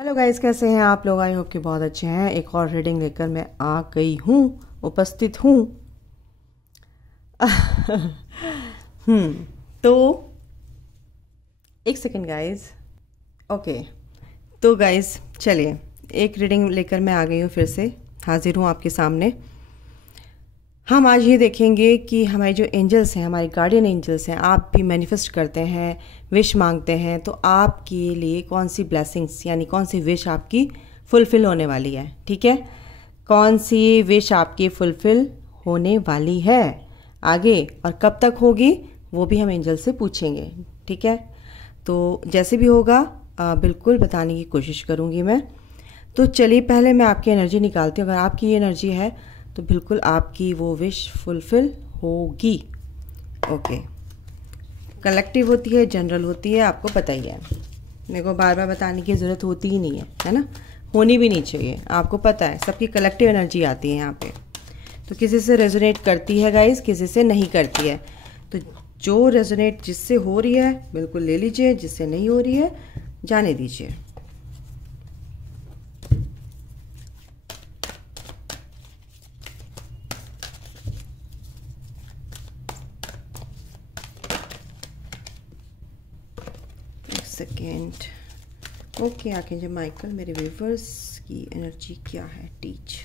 Hello guys, कैसे हैं आप लोग? आई होप कि बहुत अच्छे हैं। एक और रीडिंग लेकर मैं आ गई हूँ, उपस्थित हूँ। तो एक सेकेंड गाइस। ओके, तो गाइस चलिए, एक रीडिंग लेकर मैं आ गई हूँ, फिर से हाजिर हूँ आपके सामने। हम आज ये देखेंगे कि हमारे जो एंजल्स हैं, हमारे गार्डियन एंजल्स हैं, आप भी मैनिफेस्ट करते हैं, विश मांगते हैं, तो आपके लिए कौन सी ब्लेसिंग्स यानी कौन सी विश आपकी फुलफिल होने वाली है। ठीक है, कौन सी विश आपकी फुलफिल होने वाली है आगे, और कब तक होगी वो भी हम एंजल से पूछेंगे। ठीक है, तो जैसे भी होगा बिल्कुल बताने की कोशिश करूँगी मैं। तो चलिए, पहले मैं आपकी एनर्जी निकालती हूँ। अगर आपकी ये एनर्जी है तो बिल्कुल आपकी वो विश फुलफिल होगी। ओके, कलेक्टिव होती है, जनरल होती है, आपको पता ही है, मेरे को बार बार बताने की ज़रूरत होती ही नहीं है ना, होनी भी नहीं चाहिए। आपको पता है सबकी कलेक्टिव एनर्जी आती है यहाँ पे, तो किसी से रेजोनेट करती है गाइस, किसी से नहीं करती है। तो जो रेजोनेट जिससे हो रही है बिल्कुल ले लीजिए, जिससे नहीं हो रही है जाने दीजिए। सेकेंड। ओके, आर्कएंजल माइकल, मेरे व्यूअर्स की एनर्जी क्या है? टीच।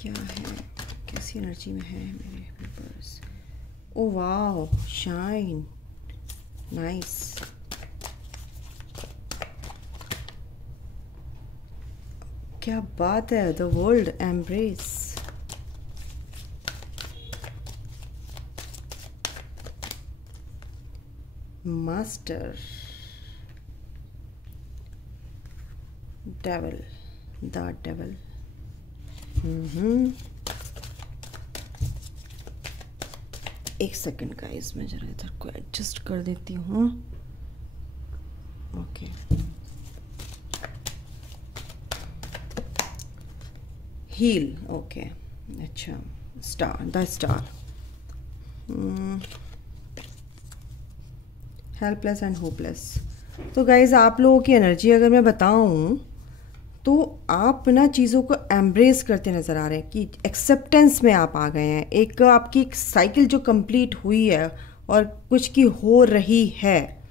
क्या है, कैसी एनर्जी में है मेरे viewers? Oh wow, shine, nice. क्या बात है, the world embrace. Master, devil, the devil. एक सेकंड गाइस, मैं जरा इधर को एडजस्ट कर देती हूँ। Okay, heal. ओके, अच्छा, star, the star, helpless and hopeless. तो गाइज, आप लोगों की एनर्जी अगर मैं बताऊं तो आप ना चीज़ों को एम्ब्रेस करते नज़र आ रहे हैं, कि एक्सेप्टेंस में आप आ गए हैं। एक आपकी एक साइकिल जो कंप्लीट हुई है और कुछ की हो रही है,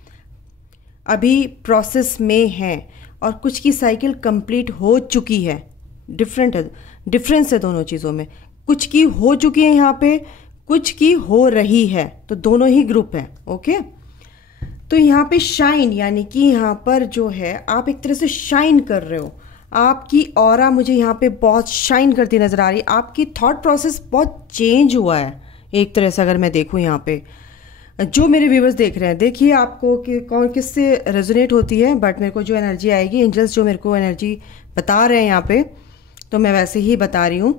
अभी प्रोसेस में है, और कुछ की साइकिल कंप्लीट हो चुकी है। डिफरेंस है दोनों चीज़ों में। कुछ की हो चुकी है यहाँ पे, कुछ की हो रही है, तो दोनों ही ग्रुप है। ओके, तो यहाँ पे शाइन, यानी कि यहाँ पर जो है आप एक तरह से शाइन कर रहे हो। आपकी ऑरा मुझे यहाँ पे बहुत शाइन करती नजर आ रही है। आपकी थॉट प्रोसेस बहुत चेंज हुआ है एक तरह से, अगर मैं देखूँ यहाँ पे। जो मेरे व्यूवर्स देख रहे हैं, देखिए आपको कि कौन किससे रेजोनेट होती है, बट मेरे को जो एनर्जी आएगी, एंजल्स जो मेरे को एनर्जी बता रहे हैं यहाँ पे, तो मैं वैसे ही बता रही हूँ।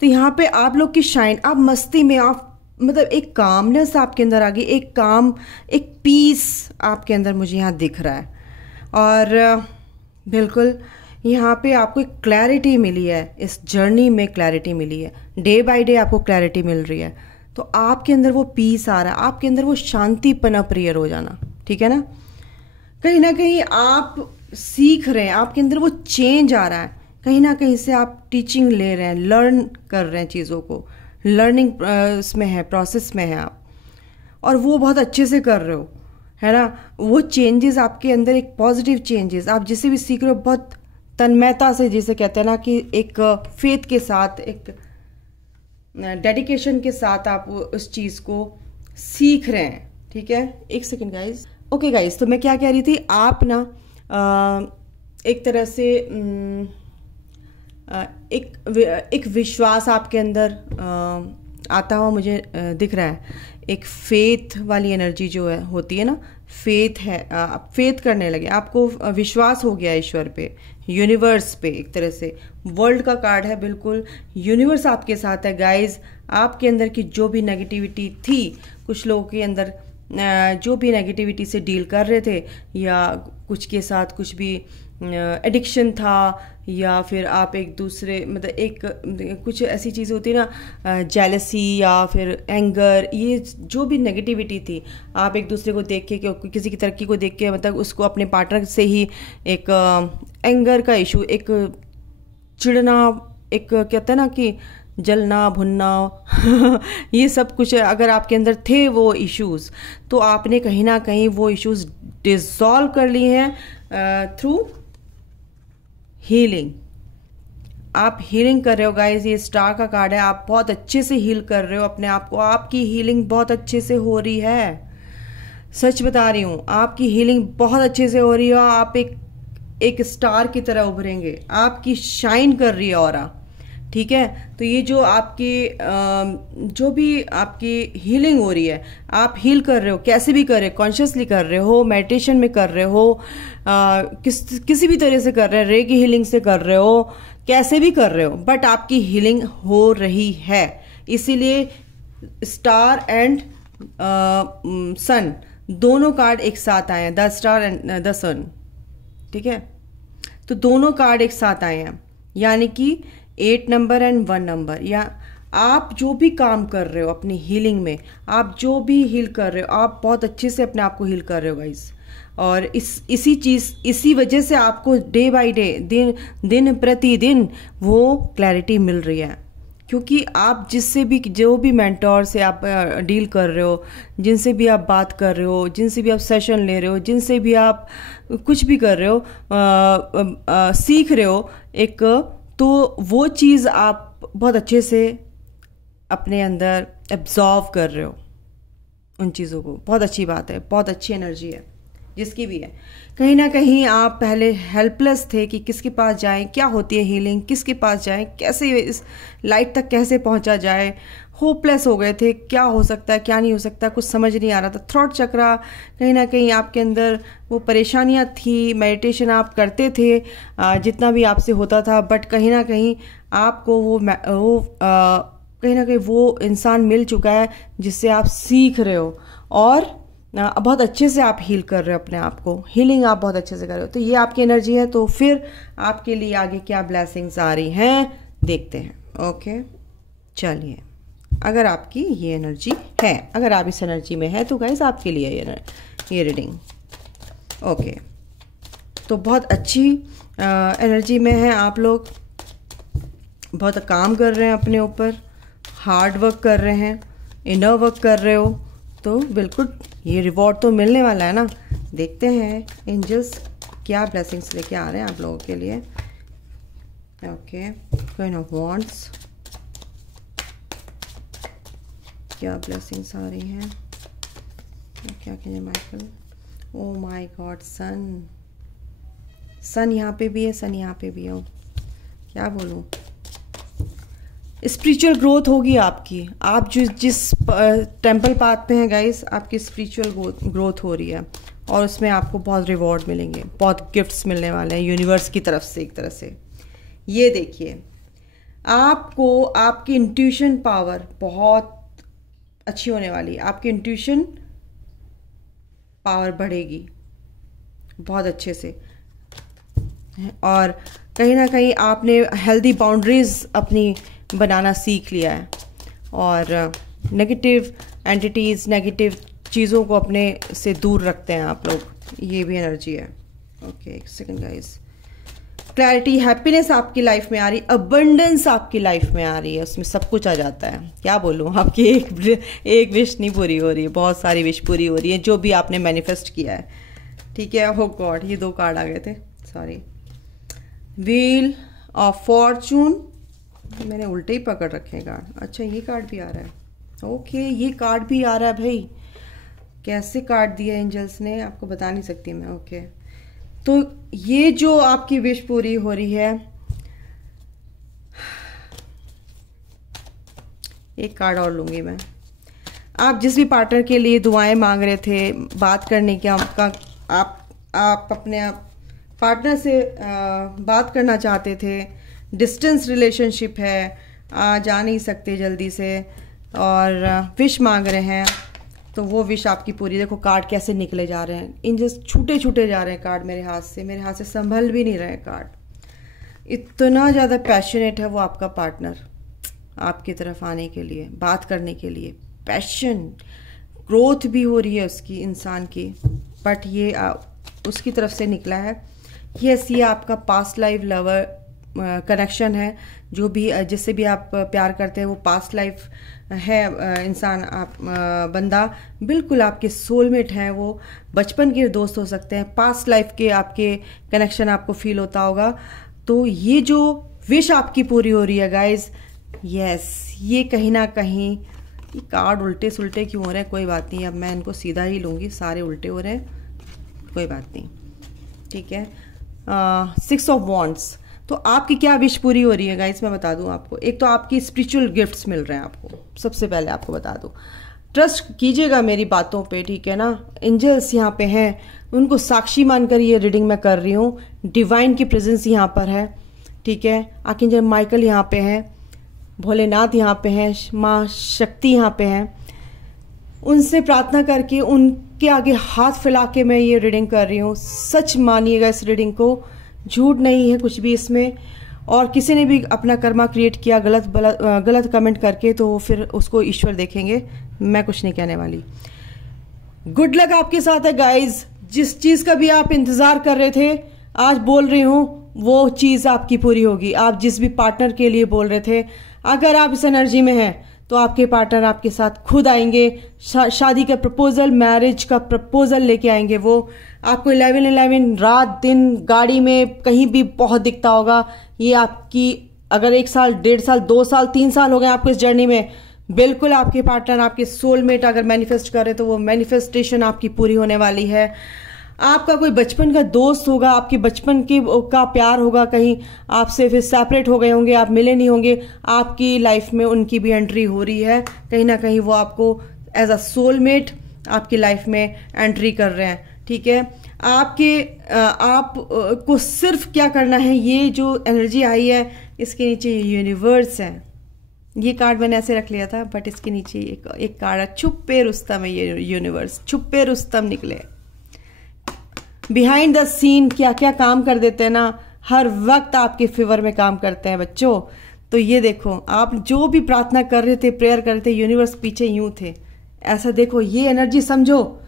तो यहाँ पे आप लोग की शाइन, आप मस्ती में, आप मतलब एक कामनेस आपके अंदर आ गई, एक काम, एक पीस आपके अंदर मुझे यहाँ दिख रहा है। और बिल्कुल यहाँ पे आपको एक क्लैरिटी मिली है, इस जर्नी में क्लैरिटी मिली है। डे बाय डे आपको क्लैरिटी मिल रही है, तो आपके अंदर वो पीस आ रहा है, आपके अंदर वो शांति पनप रही है रोजाना। ठीक है ना कहीं आप सीख रहे हैं, आपके अंदर वो चेंज आ रहा है, कहीं ना कहीं से आप टीचिंग ले रहे हैं, लर्न कर रहे हैं चीज़ों को, लर्निंग इसमें है, प्रोसेस में है आप, और वो बहुत अच्छे से कर रहे हो, है ना। वो चेंजेस आपके अंदर, एक पॉजिटिव चेंजेस, आप जिसे भी सीख रहे हो बहुत तन्मयता से, जिसे कहते हैं ना कि एक फेथ के साथ, एक डेडिकेशन के साथ आप उस चीज़ को सीख रहे हैं। ठीक है, एक सेकेंड गाइज। ओके गाइज, तो मैं क्या कह रही थी, आप ना एक तरह से एक विश्वास आपके अंदर आता हुआ मुझे दिख रहा है। एक फेथ वाली एनर्जी जो है होती है ना, फेथ है, आप फेथ करने लगे, आपको विश्वास हो गया ईश्वर पे, यूनिवर्स पे। एक तरह से वर्ल्ड का कार्ड है, बिल्कुल यूनिवर्स आपके साथ है गाइज। आपके अंदर की जो भी नेगेटिविटी थी, कुछ लोगों के अंदर जो भी नेगेटिविटी से डील कर रहे थे, या कुछ के साथ कुछ भी एडिक्शन था, या फिर आप एक दूसरे मतलब एक कुछ ऐसी चीज़ें होती है ना, जेलसी या फिर एंगर, ये जो भी नेगेटिविटी थी, आप एक दूसरे को देख के किसी की तरक्की को देख के मतलब उसको अपने पार्टनर से ही एक एंगर का इशू, एक चिढ़ना, एक कहते हैं ना कि जलना भुनना ये सब कुछ अगर आपके अंदर थे वो इश्यूज, तो आपने कहीं ना कहीं वो इश्यूज डिसॉल्व कर लिए हैं थ्रू हीलिंग। आप हीलिंग कर रहे हो गाइस, ये स्टार का कार्ड है, आप बहुत अच्छे से हील कर रहे हो अपने आप को, आपकी हीलिंग बहुत अच्छे से हो रही है, सच बता रही हूँ, आपकी हीलिंग बहुत अच्छे से हो रही है। आप एक स्टार की तरह उभरेंगे, आपकी शाइन कर रही है ऑरा, ठीक है। तो ये जो आपकी जो भी आपकी हीलिंग हो रही है, आप हील कर रहे हो, कैसे भी कर रहे हो, कॉन्शियसली कर रहे हो, मेडिटेशन में कर रहे हो, किसी भी तरह से कर रहे हो, रे की हीलिंग से कर रहे हो, कैसे भी कर रहे हो, बट आपकी हीलिंग हो रही है। इसीलिए स्टार एंड सन दोनों कार्ड एक साथ आए हैं, द स्टार एंड द सन, ठीक है। तो दोनों कार्ड एक साथ आए हैं, यानी कि 8 नंबर एंड 1 नंबर। या आप जो भी काम कर रहे हो अपनी हीलिंग में, आप जो भी हील कर रहे हो, आप बहुत अच्छे से अपने आप को हील कर रहे हो गाइस। और इसी वजह से आपको डे बाय डे, दिन प्रतिदिन वो क्लैरिटी मिल रही है, क्योंकि आप जिससे भी, जो भी मेंटोर से आप डील कर रहे हो, जिनसे भी आप बात कर रहे हो, जिनसे भी आप सेशन ले रहे हो, जिनसे भी आप कुछ भी कर रहे हो, सीख रहे हो एक, तो वो चीज़ आप बहुत अच्छे से अपने अंदर एब्जॉर्व कर रहे हो उन चीज़ों को। बहुत अच्छी बात है, बहुत अच्छी एनर्जी है जिसकी भी है। कहीं ना कहीं आप पहले हेल्पलेस थे कि किसके पास जाएं, क्या होती है हीलिंग, किसके पास जाएं, कैसे इस लाइट तक कैसे पहुंचा जाए, होपलेस हो गए थे, क्या हो सकता है क्या नहीं हो सकता, कुछ समझ नहीं आ रहा था। थ्रॉट चक्रा, कहीं ना कहीं आपके अंदर वो परेशानियां थी। मेडिटेशन आप करते थे जितना भी आपसे होता था, बट कहीं ना कहीं आपको कहीं ना कहीं वो इंसान मिल चुका है जिससे आप सीख रहे हो, और बहुत अच्छे से आप हील कर रहे हो अपने आप को। हीलिंग आप बहुत अच्छे से कर रहे हो, तो ये आपकी एनर्जी है। तो फिर आपके लिए आगे क्या ब्लेसिंग्स आ रही हैं देखते हैं। ओके, चलिए, अगर आपकी ये एनर्जी है, अगर आप इस एनर्जी में है, तो गाइस आपके लिए ये रीडिंग। ओके, तो बहुत अच्छी एनर्जी में है आप लोग, बहुत काम कर रहे हैं अपने ऊपर, हार्ड वर्क कर रहे हैं, इनर वर्क कर रहे हो, तो बिल्कुल ये रिवॉर्ड तो मिलने वाला है ना। देखते हैं एंजल्स क्या ब्लेसिंग्स लेके आ रहे हैं आप लोगों के लिए। ओके, क्वीन ऑफ वॉन्ड्स, क्या ब्लेसिंग्स आ रही हैं, क्या कहें माइकल। ओ माय गॉड, सन यहाँ पे भी है, सन यहाँ पे भी है, क्या बोलूँ। स्पिरिचुअल ग्रोथ होगी आपकी, आप जिस टेम्पल पाथ पे हैं गाइस, आपकी स्पिरिचुअल ग्रोथ हो रही है, और उसमें आपको बहुत रिवॉर्ड मिलेंगे, बहुत गिफ्ट्स मिलने वाले हैं यूनिवर्स की तरफ से। एक तरह से ये देखिए, आपको आपकी इंट्यूशन पावर बहुत अच्छी होने वाली है, आपकी इंट्यूशन पावर बढ़ेगी बहुत अच्छे से, और कहीं ना कहीं आपने हेल्दी बाउंड्रीज अपनी बनाना सीख लिया है, और नेगेटिव एंटिटीज़, नेगेटिव चीज़ों को अपने से दूर रखते हैं आप लोग। ये भी एनर्जी है। ओके, एक सेकंड गाइस। क्लैरिटी, हैप्पीनेस आपकी लाइफ में आ रही, अबंडेंस आपकी लाइफ में आ रही है, उसमें सब कुछ आ जाता है। क्या बोलूँ, आपकी एक विश नहीं पूरी हो रही है, बहुत सारी विश पूरी हो रही है जो भी आपने मैनिफेस्ट किया है, ठीक है। हो गॉड, ये 2 कार्ड आ गए थे, सॉरी। व्हील ऑफ फॉर्चून, मैंने उल्टे ही पकड़ रखे हैं कार्ड। अच्छा, ये कार्ड भी आ रहा है। ओके, ये कार्ड भी आ रहा है भाई, कैसे कार्ड दिया एंजल्स ने आपको बता नहीं सकती मैं। ओके, तो ये जो आपकी विश पूरी हो रही है, एक कार्ड और लूंगी मैं। आप जिस भी पार्टनर के लिए दुआएं मांग रहे थे, बात करने के आप अपने पार्टनर से बात करना चाहते थे, डिस्टेंस रिलेशनशिप है, जा नहीं सकते जल्दी से, और विश मांग रहे हैं, तो वो विश आपकी पूरी। देखो कार्ड कैसे निकले जा रहे हैं, एंजल्स छूटे छूटे जा रहे हैं कार्ड मेरे हाथ से संभल भी नहीं रहे कार्ड। इतना ज़्यादा पैशनेट है वो आपका पार्टनर आपकी तरफ आने के लिए, बात करने के लिए। पैशन, ग्रोथ भी हो रही है उसकी, इंसान की, बट ये उसकी तरफ से निकला है। यस, ये आपका पास्ट लाइफ लवर कनेक्शन है। जो भी जिससे भी आप प्यार करते हैं वो पास्ट लाइफ है इंसान, आप बंदा बिल्कुल आपके सोलमेट हैं। वो बचपन के दोस्त हो सकते हैं, पास्ट लाइफ के आपके कनेक्शन आपको फील होता होगा। तो ये जो विश आपकी पूरी हो रही है गाइज, यस, ये कहीं ना कहीं, ये कार्ड उल्टे सुलटे क्यों हो रहे हैं, कोई बात नहीं, अब मैं इनको सीधा ही लूँगी, सारे उल्टे हो रहे हैं, कोई बात नहीं, ठीक है। 6 ऑफ वॉन्ड्स। तो आपकी क्या विश पूरी हो रही है गाइस, मैं बता दूं आपको। एक तो आपकी स्पिरिचुअल गिफ्ट्स मिल रहे हैं आपको, सबसे पहले आपको बता दूं। ट्रस्ट कीजिएगा मेरी बातों पे, ठीक है ना। एंजल्स यहाँ पे हैं, उनको साक्षी मानकर ये रीडिंग मैं कर रही हूँ। डिवाइन की प्रेजेंस यहाँ पर है, ठीक है। आर्कएंजल माइकल यहाँ पे है, भोलेनाथ यहाँ पे हैं, माँ शक्ति यहाँ पे हैं। उनसे प्रार्थना करके उनके आगे हाथ फैला के मैं ये रीडिंग कर रही हूँ। सच मानिएगा इस रीडिंग को, झूठ नहीं है कुछ भी इसमें। और किसी ने भी अपना कर्मा क्रिएट किया गलत कमेंट करके, तो फिर उसको ईश्वर देखेंगे, मैं कुछ नहीं कहने वाली। गुड लक आपके साथ है गाइज। जिस चीज का भी आप इंतजार कर रहे थे, आज बोल रही हूँ वो चीज आपकी पूरी होगी। आप जिस भी पार्टनर के लिए बोल रहे थे, अगर आप इस एनर्जी में हैं तो आपके पार्टनर आपके साथ खुद आएंगे। शादी का प्रपोजल, मैरिज का प्रपोजल लेके आएंगे। वो आपको 11-11 रात दिन गाड़ी में कहीं भी बहुत दिखता होगा। ये आपकी, अगर 1 साल, 1.5 साल, 2 साल, 3 साल हो गए आपको इस जर्नी में, बिल्कुल आपके पार्टनर, आपके सोलमेट अगर मैनिफेस्ट कर रहे तो वो मैनिफेस्टेशन आपकी पूरी होने वाली है। आपका कोई बचपन का दोस्त होगा, आपके बचपन का प्यार होगा, कहीं आपसे फिर सेपरेट हो गए होंगे, आप मिले नहीं होंगे, आपकी लाइफ में उनकी भी एंट्री हो रही है। कहीं ना कहीं वो आपको एज अ सोलमेट आपकी लाइफ में एंट्री कर रहे हैं, ठीक है। आपको सिर्फ क्या करना है, ये जो एनर्जी आई है इसके नीचे यूनिवर्स है। ये कार्ड मैंने ऐसे रख लिया था, बट इसके नीचे एक कार्ड है, छुपे रुस्तम है। ये यूनिवर्स छुपे रुस्तम निकले। बिहाइंड द सीन क्या क्या काम कर देते हैं ना, हर वक्त आपके फेवर में काम करते हैं बच्चों। तो ये देखो, आप जो भी प्रार्थना कर रहे थे, प्रेयर कर रहे थे, यूनिवर्स पीछे यूं थे। ऐसा देखो, ये एनर्जी समझो,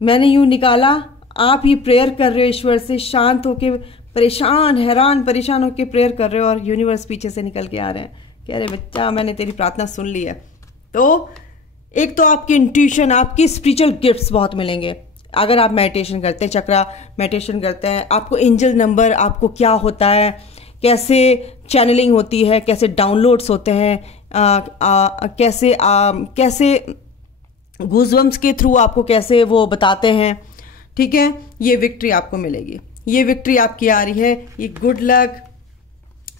मैंने यूं निकाला, आप ये प्रेयर कर रहे हो ईश्वर से, शांत होके, परेशान, हैरान परेशान होके प्रेयर कर रहे हो, और यूनिवर्स पीछे से निकल के आ रहे हैं, कह रहे बच्चा मैंने तेरी प्रार्थना सुन ली है। तो एक तो आपकी इंट्यूशन, आपकी स्पिरिचुअल गिफ्ट्स बहुत मिलेंगे। अगर आप मेडिटेशन करते हैं, चक्रा मेडिटेशन करते हैं, आपको एंजल नंबर, आपको क्या होता है, कैसे चैनलिंग होती है, कैसे डाउनलोड्स होते हैं, कैसे गूज़बम्स के थ्रू आपको कैसे वो बताते हैं, ठीक है। ये विक्ट्री आपको मिलेगी, ये विक्ट्री आपकी आ रही है। ये गुड लक,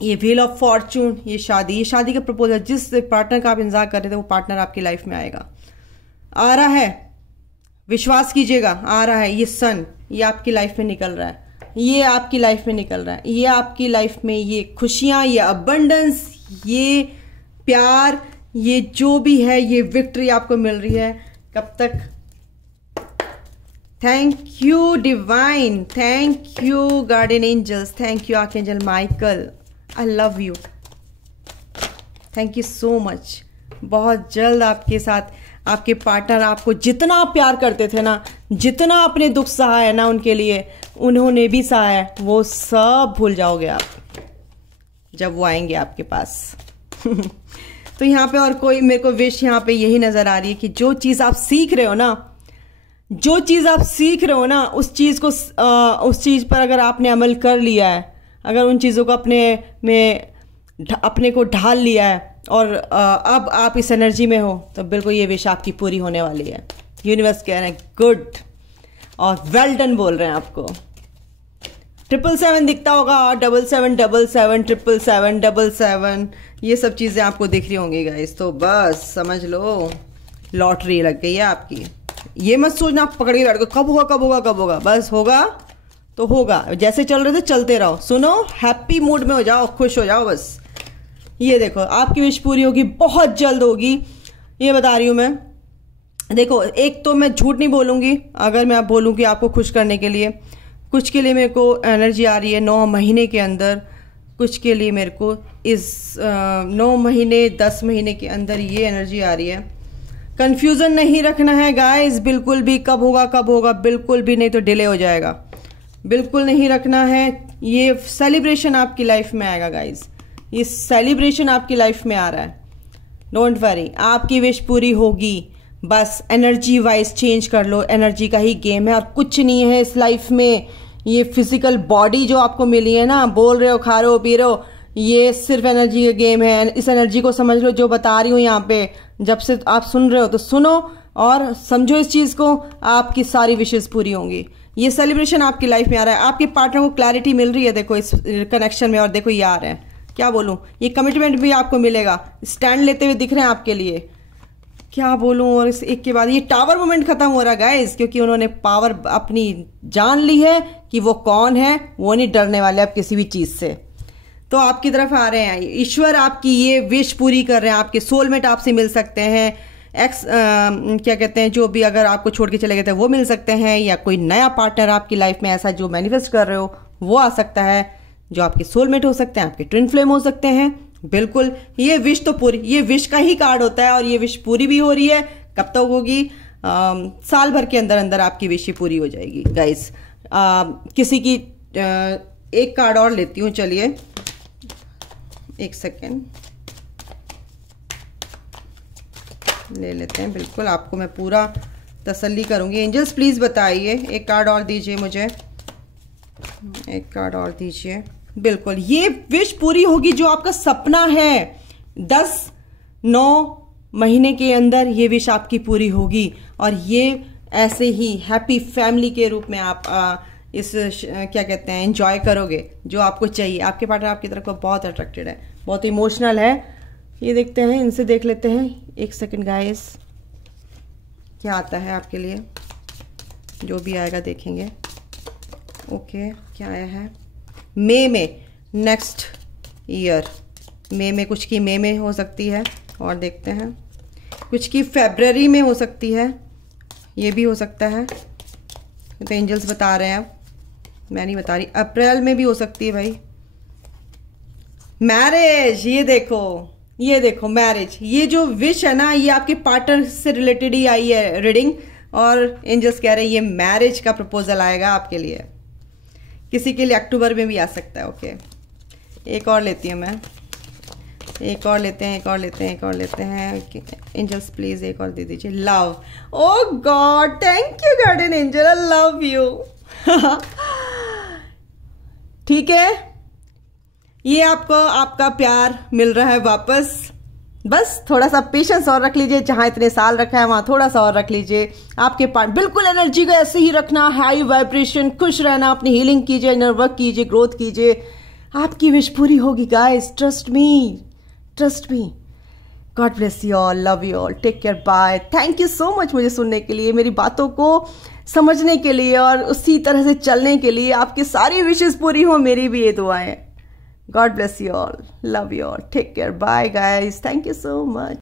ये व्हील ऑफ फॉर्चून, ये शादी का प्रपोजल, जिस पार्टनर का आप इंतजार कर रहे थे वो पार्टनर आपकी लाइफ में आएगा, आ रहा है, विश्वास कीजिएगा, आ रहा है। ये सन, ये आपकी लाइफ में निकल रहा है, ये आपकी लाइफ में निकल रहा है, ये आपकी लाइफ में ये खुशियां, ये अबंडेंस, ये प्यार, ये जो भी है, ये विक्ट्री आपको मिल रही है। कब तक? Thank you divine, thank you guardian angels, thank you archangel Michael, I love you, thank you so much. बहुत जल्द आपके साथ आपके पार्टनर आपको जितना प्यार करते थे ना, जितना अपने दुख सहा है ना उनके लिए, उन्होंने भी सहा है, वो सब भूल जाओगे आप जब वो आएंगे आपके पास। तो यहाँ पे और कोई मेरे को विश यहाँ पे यही नजर आ रही है कि जो चीज आप सीख रहे हो ना, जो चीज आप सीख रहे हो ना, उस चीज पर अगर आपने अमल कर लिया है, अगर उन चीजों को अपने को ढाल लिया है, और अब आप इस एनर्जी में हो, तो बिल्कुल ये विश आपकी पूरी होने वाली है। यूनिवर्स कह रहे हैं गुड और वेल डन बोल रहे हैं आपको। 777 दिखता होगा, 7777 777 ये सब चीजें आपको दिख रही होंगी गाइस। तो बस समझ लो लॉटरी लग गई है आपकी। ये मत सोचना आप पकड़ के बैठ गए, कब होगा कब होगा कब होगा, बस होगा तो होगा। जैसे चल रहे थे चलते रहो, सुनो, हैप्पी मूड में हो जाओ, खुश हो जाओ बस। ये देखो आपकी विश पूरी होगी, बहुत जल्द होगी, ये बता रही हूं मैं। देखो, एक तो मैं झूठ नहीं बोलूँगी अगर मैं बोलूँ कि आपको खुश करने के लिए, कुछ के लिए मेरे को एनर्जी आ रही है 9 महीने के अंदर, कुछ के लिए मेरे को इस 9 महीने 10 महीने के अंदर ये एनर्जी आ रही है। कंफ्यूजन नहीं रखना है गाइस, बिल्कुल भी कब होगा बिल्कुल भी नहीं, तो डिले हो जाएगा। बिल्कुल नहीं रखना है। ये सेलिब्रेशन आपकी लाइफ में आएगा गाइस, ये सेलिब्रेशन आपकी लाइफ में आ रहा है। डोंट वरी, आपकी विश पूरी होगी। बस एनर्जी वाइज चेंज कर लो, एनर्जी का ही गेम है और कुछ नहीं है इस लाइफ में। ये फिजिकल बॉडी जो आपको मिली है ना, बोल रहे हो, खा रहे हो, पी रहे हो, ये सिर्फ एनर्जी का गेम है। इस एनर्जी को समझ लो, जो बता रही हूँ यहाँ पे। जब से आप सुन रहे हो तो सुनो और समझो इस चीज को, आपकी सारी विशेष पूरी होंगी। ये सेलिब्रेशन आपकी लाइफ में आ रहा है। आपके पार्टनर को क्लैरिटी मिल रही है, देखो इस कनेक्शन में, और देखो ये आ रहे हैं, क्या बोलूं, ये कमिटमेंट भी आपको मिलेगा, स्टैंड लेते हुए दिख रहे हैं आपके लिए, क्या बोलूं। और इस एक के बाद ये टावर मोमेंट खत्म हो रहा है गाइस, क्योंकि उन्होंने पावर अपनी जान ली है कि वो कौन है, वो नहीं डरने वाले अब किसी भी चीज से। तो आपकी तरफ आ रहे हैं, ईश्वर आपकी ये विश पूरी कर रहे हैं। आपके सोलमेट आपसे मिल सकते हैं, क्या कहते हैं, जो भी अगर आपको छोड़ के चले गए थे वो मिल सकते हैं, या कोई नया पार्टनर आपकी लाइफ में ऐसा जो मैनिफेस्ट कर रहे हो वो आ सकता है, जो आपके सोलमेट हो सकते हैं, आपके ट्विन फ्लेम हो सकते हैं। बिल्कुल, ये विश तो पूरी, ये विश का ही कार्ड होता है और ये विश पूरी भी हो रही है। कब तक होगी? साल भर के अंदर अंदर आपकी विश ही पूरी हो जाएगी गाइस। किसी की एक कार्ड और लेती हूँ, चलिए एक सेकेंड ले लेते हैं। बिल्कुल आपको मैं पूरा तसल्ली करूंगी। एंजल्स प्लीज बताइए, एक कार्ड और दीजिए मुझे, एक कार्ड और दीजिए। बिल्कुल, ये विश पूरी होगी जो आपका सपना है। 10-9 महीने के अंदर ये विश आपकी पूरी होगी और ये ऐसे ही हैप्पी फैमिली के रूप में आप इस क्या कहते हैं, एंजॉय करोगे जो आपको चाहिए। आपके पार्टनर आपकी तरफ को बहुत अट्रैक्टेड है, बहुत इमोशनल है। ये देखते हैं, इनसे देख लेते हैं। एक सेकंड गाइस, क्या आता है आपके लिए, जो भी आएगा देखेंगे। ओके, क्या आया है? मई में, नेक्स्ट ईयर, मई में, कुछ की मई में हो सकती है, और देखते हैं कुछ की फरवरी में हो सकती है, ये भी हो सकता है, तो एंजल्स बता रहे हैं, मैं नहीं बता रही। अप्रैल में भी हो सकती है भाई। मैरिज, ये देखो मैरिज, ये जो विश है ना, ये आपके पार्टनर से रिलेटेड ही आई है रीडिंग, और एंजल्स कह रहे हैं ये मैरिज का प्रपोजल आएगा आपके लिए। किसी के लिए अक्टूबर में भी आ सकता है। ओके, एक और लेती हूँ मैं, एक और लेते हैं। एंजल्स प्लीज एक और दे दीजिए। Love, oh God, thank you garden angel, I love you. ठीक है, ये आपको आपका प्यार मिल रहा है वापस। बस थोड़ा सा पेशेंस और रख लीजिए, जहां इतने साल रखा है वहां थोड़ा सा और रख लीजिए। आपके पार्ट बिल्कुल एनर्जी को ऐसे ही रखना, हाई वाइब्रेशन, खुश रहना, अपनी हीलिंग कीजिए, इनर वर्क कीजिए, ग्रोथ कीजिए। आपकी विश पूरी होगी guys, trust me. God bless you all, love you all, take care, bye. Thank you so much मुझे सुनने के लिए, मेरी बातों को समझने के लिए और उसी तरह से चलने के लिए। आपकी सारी विशेष पूरी हो, मेरी भी ये दुआएं। God bless you all. Love you all. Take care. Bye guys. Thank you so much.